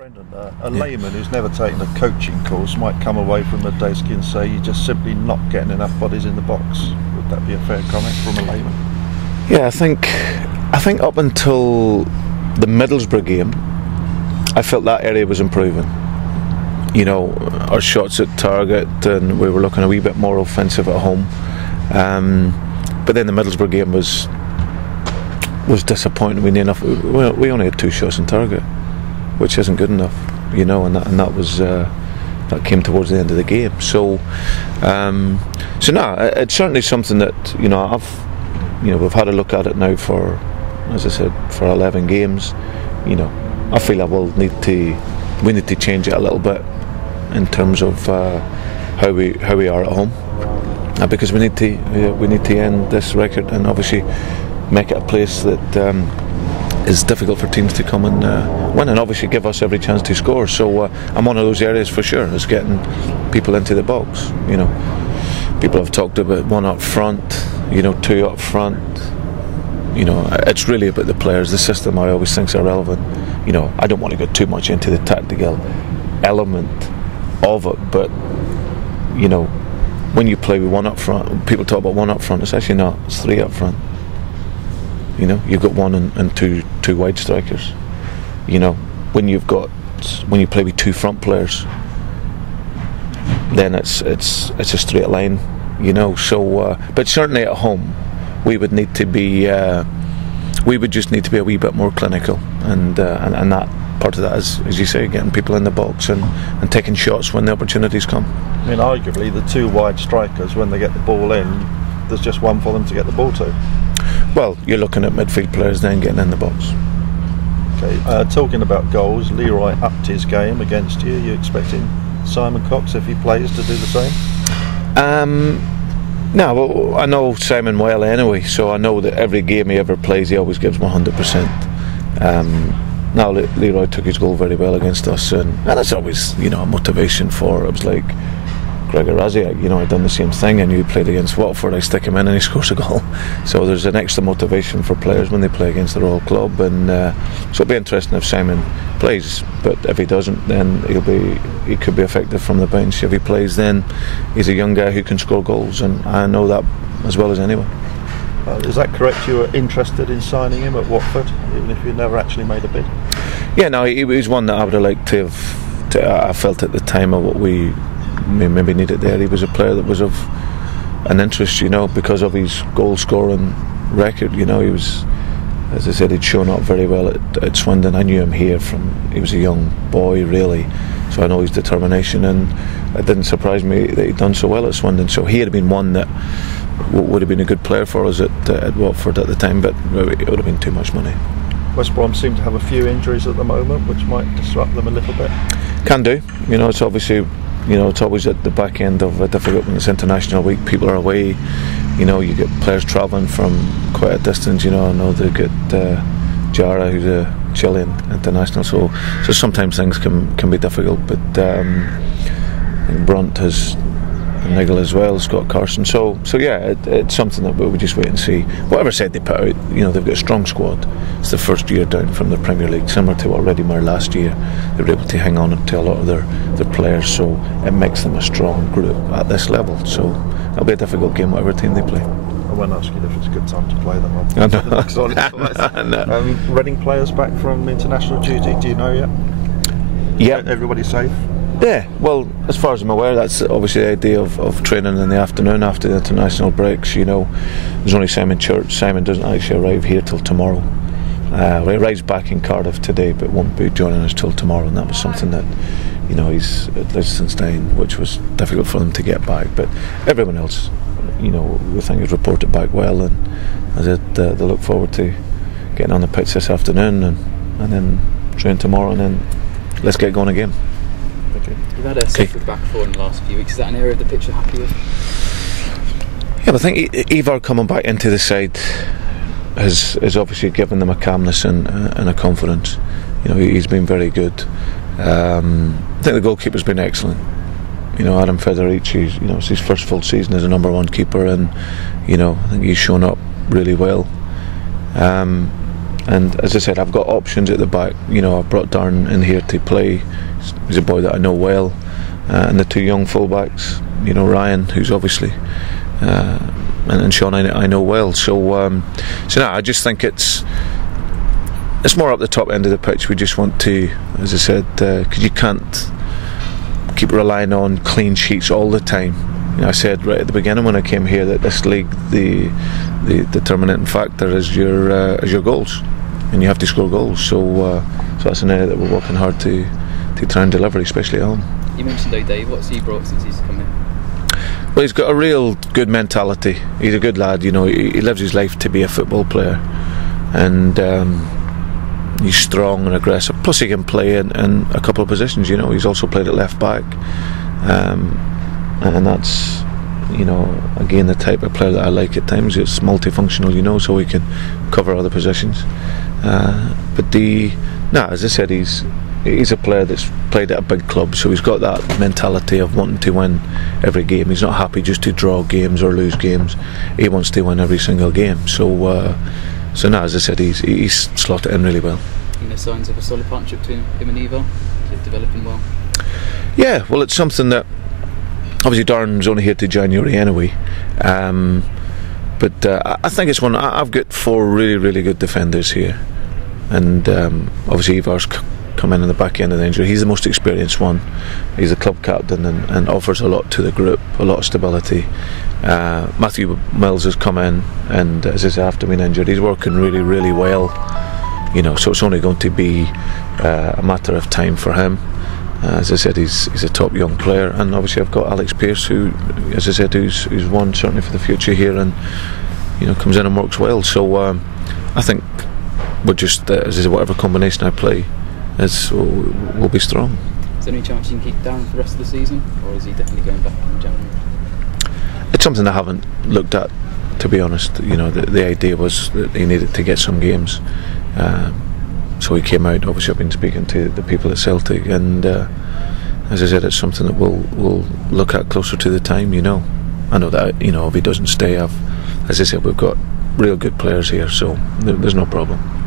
Brendan, a layman who's never taken a coaching course might come away from the desk and say you're just simply not getting enough bodies in the box. Would that be a fair comment from a layman? Yeah, I think up until the Middlesbrough game, I felt that area was improving. You know, our shots at target, and we were looking a wee bit more offensive at home. But then the Middlesbrough game was disappointing. We only had 2 shots on target, which isn't good enough, you know, and that was that came towards the end of the game. So it's certainly something that we've had a look at it now for, as I said, for 11 games. You know, I feel we need to change it a little bit in terms of how we are at home, because we need to end this record and obviously make it a place that is difficult for teams to come and win, and obviously give us every chance to score. So I'm one of those areas for sure, is getting people into the box. You know, people have talked about 1 up front, 2 up front. You know, it's really about the players. The system I always think is irrelevant. You know, I don't want to go too much into the tactical element of it, but you know, when you play with 1 up front, people talk about 1 up front. It's actually not. It's 3 up front. You know, you've got 1 and two wide strikers. You know, when you play with 2 front players, then it's a straight line. You know, so but certainly at home, we would need to be. We would just need to be a wee bit more clinical, and that part of that is, as you say, getting people in the box and taking shots when the opportunities come. I mean, arguably the 2 wide strikers, when they get the ball in, there's just one for them to get the ball to. Well, you're looking at midfield players then getting in the box. Okay, talking about goals, Leroy upped his game against you. Are you expecting Simon Cox, if he plays, to do the same? No, well, I know Simon well anyway, so I know that every game he ever plays, he always gives 100%. Now Leroy took his goal very well against us, and that's always, a motivation for. It was like Gregor Raziak, I'd done the same thing, and he played against Watford, I stick him in and he scores a goal. So there's an extra motivation for players when they play against the Royal Club, and so it'll be interesting if Simon plays. But if he doesn't, then he could be effective from the bench. If he plays, then he's a young guy who can score goals, and I know that as well as anyone. Is that correct? You were interested in signing him at Watford, even if you never actually made a bid? Yeah, no, he was one that I would have liked to have. I felt at the time of what we maybe needed there. He was a player that was of an interest, because of his goal scoring record. He was, as I said, he'd shown up very well at Swindon. I knew him here he was a young boy really, so I know his determination, and it didn't surprise me that he'd done so well at Swindon. So he had been one that would have been a good player for us at Watford at the time, but it would have been too much money. West Brom seem to have a few injuries at the moment, which might disrupt them a little bit. Can do. It's obviously, it's always at the back end of a difficult when it's international week. People are away. You get players travelling from quite a distance. I know they get Jara, who's a Chilean international. So sometimes things can be difficult. But I think Brunt has Nigel as well, Scott Carson. So yeah, it's something that we'll just wait and see. Whatever said they put out, they've got a strong squad. It's the first year down from the Premier League, similar to what Reading were last year. They were able to hang on to a lot of their players, so it makes them a strong group at this level. So it'll be a difficult game, whatever team they play. I won't ask you if it's a good time to play them. I know. Reading players back from international duty, do you know yet? Yeah. Everybody safe? Yeah, well, as far as I'm aware, that's obviously the idea of training in the afternoon after the international breaks. There's only Simon Church. Simon doesn't actually arrive here till tomorrow. He arrives back in Cardiff today, but won't be joining us till tomorrow, and that was something that, he's at Liechtenstein, which was difficult for them to get back. But everyone else, we think has reported back well, and as they look forward to getting on the pitch this afternoon and then train tomorrow, and then let's get going again. Okay. You've had a Sefard back four in the last few weeks. Is that an area of the pitch you're happy with? Yeah, I think Ivar coming back into the side has obviously given them a calmness and a confidence. He's been very good. I think the goalkeeper's been excellent. Adam Federici, it's his first full season as a number 1 keeper, and I think he's shown up really well. And and as I said, I've got options at the back. You know, I've brought Darren in here to play. He's a boy that I know well, and the two young fullbacks. You know, Ryan, who's obviously, and Sean, I know well. So no, I just think it's more up the top end of the pitch. We just want to, as I said, because you can't keep relying on clean sheets all the time. You know, I said right at the beginning when I came here that this league, the determining factor is your goals, and you have to score goals. So that's an area that we're working hard to try and deliver, especially at home. You mentioned O'Dave. What's he brought since he's come in? Well, he's got a real good mentality. He's a good lad. You know, he lives his life to be a football player, and he's strong and aggressive. Plus, he can play in a couple of positions. You know, he's also played at left back, and that's, you know, again the type of player that I like at times. It's multifunctional, you know, so he can cover other positions. But as I said, he's a player that's played at a big club, so he's got that mentality of wanting to win every game. He's not happy just to draw games or lose games. He wants to win every single game. So as I said, he's slotted in really well. And there's signs of a solid partnership between him and Eva. Is it developing well? Yeah, well, it's something that obviously Darren's only here to January anyway. But I think it's one. I've got 4 really, really good defenders here, and obviously Ivar's come in the back end of the injury. He's the most experienced one. He's the club captain and offers a lot to the group, a lot of stability. Matthew Mills has come in, and as I say, after being injured, he's working really, really well. You know, so it's only going to be a matter of time for him. As I said, he's a top young player, and obviously I've got Alex Pearce, who, as I said, who's one certainly for the future here, and you know, comes in and works well. So I think we'll just, as I said, whatever combination I play will be strong. Is there any chance you can keep Darren for the rest of the season, or is he definitely going back in January? It's something I haven't looked at, to be honest. You know, the idea was that he needed to get some games, so he came out. Obviously I've been speaking to the people at Celtic, and as I said, it's something that we'll look at closer to the time. You know, I know that, you know, if he doesn't stay, as I said, we've got real good players here, so there's no problem.